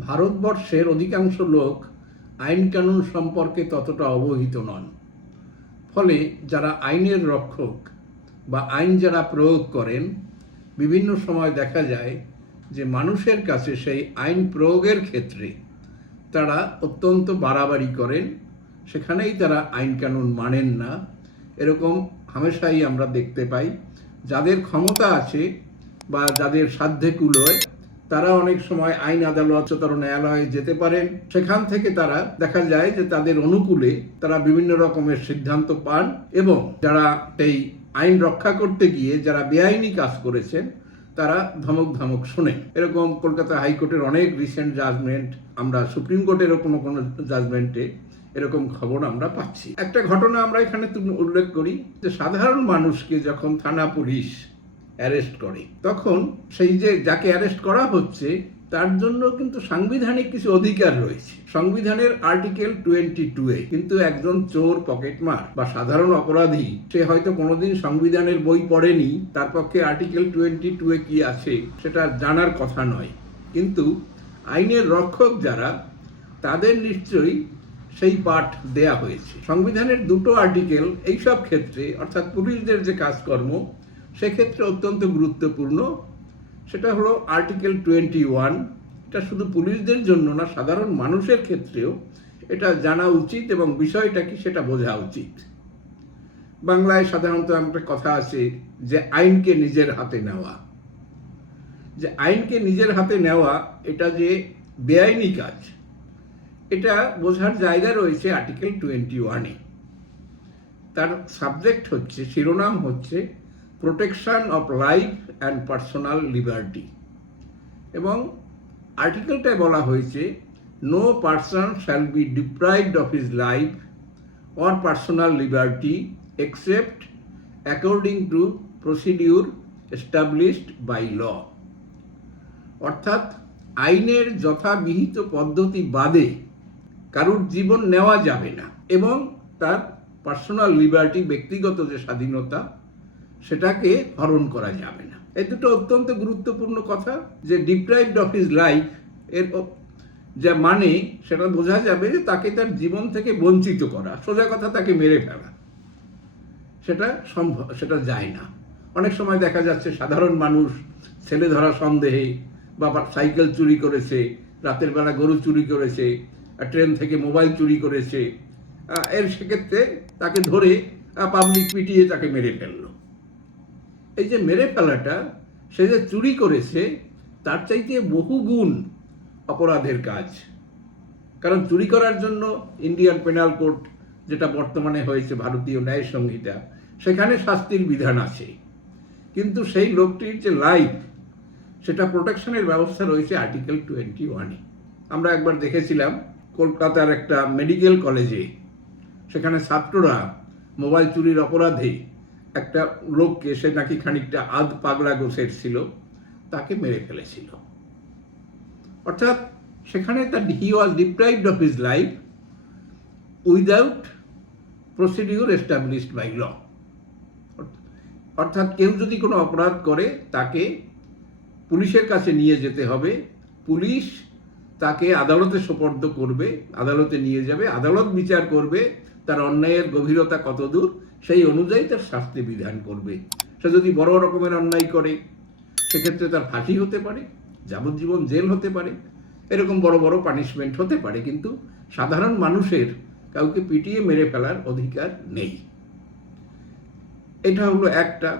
ভারতবর্ষের অধিকাংশ লোক আইন কানুন সম্পর্কে ততটা অবহিত নন। ফলে যারা আইনের রক্ষক বা আইন যারা প্রয়োগ করেন, বিভিন্ন সময় দেখা যায় যে মানুষের কাছে সেই আইন প্রয়োগের ক্ষেত্রে তারা অত্যন্ত বাড়াবাড়ি করেন, সেখানেই তারা আইন কানুন মানেন না। এরকম হামেশাই আমরা দেখতে পাই, যাদের ক্ষমতা আছে বা যাদের সাধ্যে কুলোয় তারা অনেক সময় আইন আদালত, উচ্চতর ন্যায়ালয়ে যেতে পারেন। সেখান থেকে তারা দেখা যায় যে তাদের অনুকূলে তারা বিভিন্ন রকমের সিদ্ধান্ত পান এবং যারা এই আইন রক্ষা করতে গিয়ে যারা বেআইনি কাজ করেছেন, তারা ধমক ধমক শোনেন এরকম কলকাতা হাইকোর্টের অনেক রিসেন্ট জাজমেন্ট আমরা সুপ্রিম কোর্টেরও কোনো কোনো জাজমেন্টে এরকম খবর আমরা পাচ্ছি। একটা ঘটনা আমরা এখানে উল্লেখ করি যে সাধারণ মানুষকে যখন থানা পুলিশ অ্যারেস্ট করে। তখন সেই যে যাকে অ্যারেস্ট করা হচ্ছে, তার জন্য কিন্তু সাংবিধানিক কিছু অধিকার রয়েছে। সংবিধানের আর্টিকেল টোয়েন্টি টু এ কিন্তু একজন চোর, পকেটমার বা সাধারণ অপরাধী, সে হয়তো কোনোদিন সংবিধানের বই পড়েনি, তার পক্ষে আর্টিকেল টোয়েন্টি টু এ কি আছে সেটা জানার কথা নয়। কিন্তু আইনের রক্ষক যারা, তাদের নিশ্চয়ই সেই পাঠ দেয়া হয়েছে। সংবিধানের দুটো আর্টিকেল, এইসব ক্ষেত্রে, অর্থাৎ পুলিশদের যে কাজকর্ম সেক্ষেত্রে অত্যন্ত গুরুত্বপূর্ণ। সেটা হলো আর্টিকেল টোয়েন্টি ওয়ান এটা শুধু পুলিশদের জন্য না, সাধারণ মানুষের ক্ষেত্রেও এটা জানা উচিত এবং বিষয়টা কি সেটা বোঝা উচিত। বাংলায় সাধারণত একটা কথা আছে যে আইনকে নিজের হাতে নেওয়া। যে আইনকে নিজের হাতে নেওয়া, এটা যে বেআইনি কাজ, এটা বোঝার জায়গা রয়েছে আর্টিকেল টোয়েন্টি ওয়ানে তার সাবজেক্ট হচ্ছে, শিরোনাম হচ্ছে protection of life and personal liberty এবং আর্টিকেলটায় বলা হয়েছে no person shall be deprived of his life or personal liberty except according to procedure established by law অর্থাৎ, আইনের যথাবিহিত পদ্ধতি বাদে কারুর জীবন নেওয়া যাবে না এবং তার পার্সোনাল লিবার্টি ব্যক্তিগত যে স্বাধীনতা সেটাকে হরণ করা যাবে না। এই দুটো অত্যন্ত গুরুত্বপূর্ণ কথা যে ডিপ্রাইভড অফ হিজ লাইফ এর যা মানে সেটা বোঝা যাবে যে তাকে তার জীবন থেকে বঞ্চিত করা, সোজা কথা তাকে মেরে ফেলা। সেটা সম্ভব সেটা যায় না। অনেক সময় দেখা যাচ্ছে সাধারণ মানুষ ছেলে ধরা সন্দেহে বা সাইকেল চুরি করেছে, রাতের বেলা গরু চুরি করেছে ট্রেন থেকে মোবাইল চুরি করেছে এর সেক্ষেত্রে তাকে ধরে পাবলিক পিটিয়ে তাকে মেরে ফেলল। এই যে মেরে ফেলাটা, সে যে চুরি করেছে, তার চাইতে বহু গুণ অপরাধের কাজ। কারণ চুরি করার জন্য ইন্ডিয়ান পেনাল কোড যেটা বর্তমানে হয়েছে ভারতীয় ন্যায় সংহিতা, সেখানে শাস্তির বিধান আছে। কিন্তু সেই লোকটির যে লাইফ সেটা প্রোটেকশনের ব্যবস্থা রয়েছে আর্টিকেল টোয়েন্টি ওয়ানে আমরা একবার দেখেছিলাম, কলকাতার একটা মেডিকেল কলেজে সেখানে ছাত্ররা মোবাইল চুরির অপরাধে একটা লোককে সে নাকি খানিকটা আধ পাগলা গোছের ছিল, তাকে মেরে ফেলেছিল। অর্থাৎ সেখানে তার he was deprived of his life without procedure established by law অর্থাৎ কেউ যদি কোনো অপরাধ করে, তাকে পুলিশের কাছে নিয়ে যেতে হবে। পুলিশ তাকে আদালতে সোপর্দ করবে, আদালতে নিয়ে যাবে, আদালত বিচার করবে তার অন্যায়ের গভীরতা কতদূর, সেই অনুযায়ী তার শাস্তি বিধান করবে। সে যদি বড় রকমের অন্যায় করে, সেক্ষেত্রে তার ফাঁসি হতে পারে, যাবজ্জীবন জেল হতে পারে, এরকম বড় বড় পানিশমেন্ট হতে পারে, কিন্তু সাধারণ মানুষের কাউকে পিটিয়ে মেরে ফেলার অধিকার নেই। এটা হলো একটা।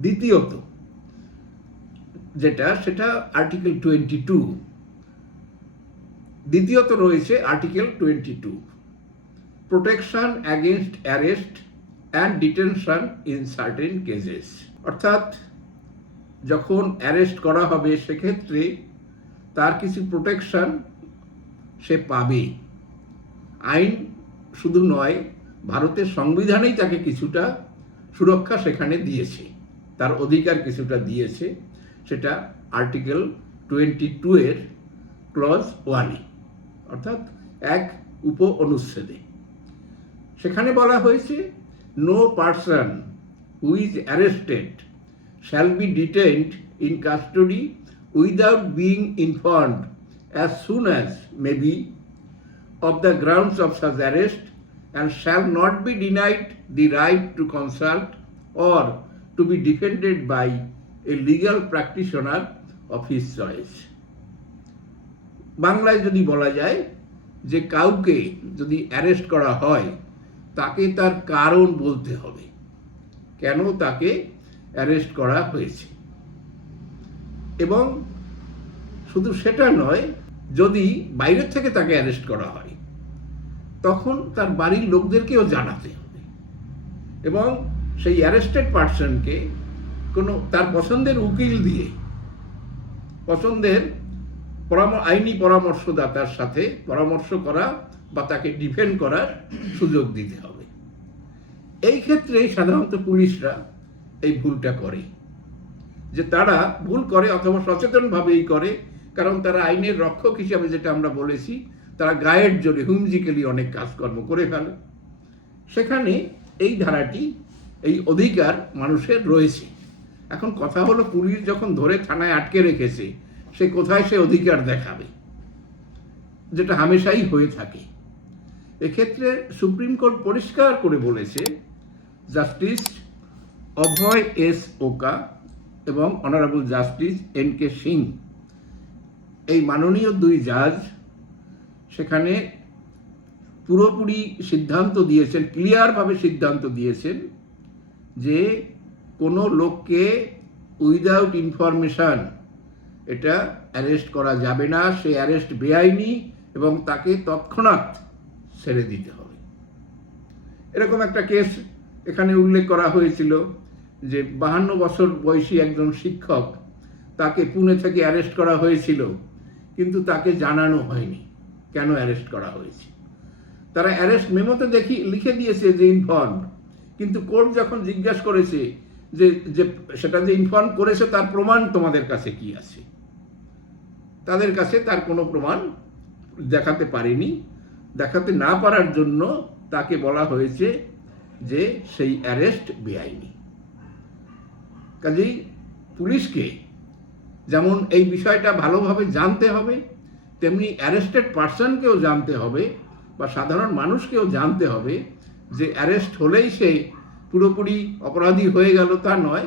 দ্বিতীয়ত, যেটা, সেটা আর্টিকেল টোয়েন্টি টু দ্বিতীয়ত রয়েছে article twenty two protection against arrest and detention in certain cases অর্থাৎ, যখন অ্যারেস্ট করা হবে, সেক্ষেত্রে তার কিছু প্রোটেকশন সে পাবে আইন শুধু নয়, ভারতের সংবিধানেই তাকে কিছুটা সুরক্ষা সেখানে দিয়েছে। তার অধিকার কিছুটা দিয়েছে, সেটা আর্টিকেল টোয়েন্টি টু এর ক্লজ ওয়ানে অর্থাৎ, এক উপ অনুচ্ছেদে সেখানে বলা হয়েছে no person who is arrested shall be detained in custody without being informed as soon as may be of the grounds of such arrest and shall not be denied the right to consult or to be defended by a legal practitioner of his choice বাংলায় যদি বলা যায় যে কাউকে যদি arrest করা হয় তাকে তার কারণ বলতে হবে। কেন তাকে অ্যারেস্ট করা হয়েছে? এবং শুধু সেটা নয়, যদি বাইরের থেকে তাকে অ্যারেস্ট করা হয়, তখন তার বাড়ির লোকদেরকেও জানাতে হবে। এবং সেই অ্যারেস্টেড পার্সনকে কোনো, তার পছন্দের উকিল দিয়ে, পছন্দের পরাম, আইনি পরামর্শদাতার সাথে পরামর্শ করা বা তাকে ডিফেন্ড করার সুযোগ দিতে হবে। এই ক্ষেত্রে সাধারণত পুলিশরা এই ভুলটা করে। যে তারা ভুল করে অথবা সচেতনভাবেই করে, কারণ তারা আইনের রক্ষক হিসাবে যেটা আমরা বলেছি, তারা গায়ের জোরে হুমজিক্যালি অনেক কাজকর্ম করে ফেলে। সেখানে এই ধারাটি, এই অধিকার মানুষের রয়েছে। এখন কথা হলো পুলিশ যখন ধরে থানায় আটকে রেখেছে, সে কোথায় সে অধিকার দেখাবে? যেটা হামেশাই হয়ে থাকে। এক্ষেত্রে সুপ্রিম কোর্ট পরিষ্কার করে বলেছে জাস্টিস অভয় এস ওকা এবং honourable justice N K Singh. এই মাননীয় দুই জাজ সেখানে পুরোপুরি সিদ্ধান্ত দিয়েছেন, ক্লিয়ারভাবে সিদ্ধান্ত দিয়েছেন যে কোনো লোককে উইদাউট ইনফরমেশন এটা অ্যারেস্ট করা যাবে না, সে অ্যারেস্ট বেআইনি এবং তাকে তৎক্ষণাৎ ছেড়ে দিতে হবে। এরকম একটা কেস এখানে উল্লেখ করা হয়েছিল যে বাহান্ন বছর বয়সী একজন শিক্ষক তাকে পুনে থেকে অ্যারেস্ট করা হয়েছিল, কিন্তু তাকে জানানো হয়নি কেন অ্যারেস্ট করা হয়েছে। তারা অ্যারেস্ট মেমোতে দেখি, লিখে দিয়েছে যে ইনফর্ম, কিন্তু কোর্ট যখন জিজ্ঞাসা করেছে যে যে সেটা যে ইনফর্ম করেছে তার প্রমাণ তোমাদের কাছে কি আছে? তাদের কাছে তার কোনো প্রমাণ দেখাতে পারেনি। দেখাতে না পারার জন্য তাকে বলা হয়েছে যে সেই অ্যারেস্ট বেআইনি। কাজেই পুলিশকে যেমন এই বিষয়টা ভালোভাবে জানতে হবে, তেমনি অ্যারেস্টেড পার্সনকেও জানতে হবে বা সাধারণ মানুষকেও জানতে হবে যে অ্যারেস্ট হলেই সে পুরোপুরি অপরাধী হয়ে গেল তা নয়,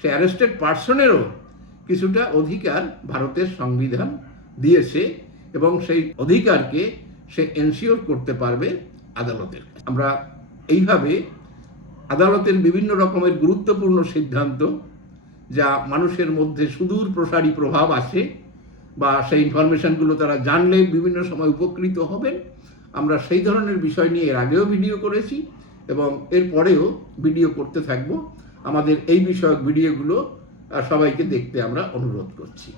সে অ্যারেস্টেড পার্সনেরও কিছুটা অধিকার ভারতের সংবিধান দিয়েছে এবং সেই অধিকারকে সে এনশিওর করতে পারবে আদালতের আমরা এইভাবে আদালতের বিভিন্ন রকমের গুরুত্বপূর্ণ সিদ্ধান্ত, যা মানুষের মধ্যে সুদূর প্রসারী প্রভাব আছে বা সেই ইনফরমেশনগুলো তারা জানলে বিভিন্ন সময় উপকৃত হবেন, আমরা সেই ধরনের বিষয় নিয়ে এর আগেও ভিডিও করেছি এবং এর পরেও ভিডিও করতে থাকব। আমাদের এই বিষয়ক ভিডিওগুলো সবাইকে দেখতে আমরা অনুরোধ করছি।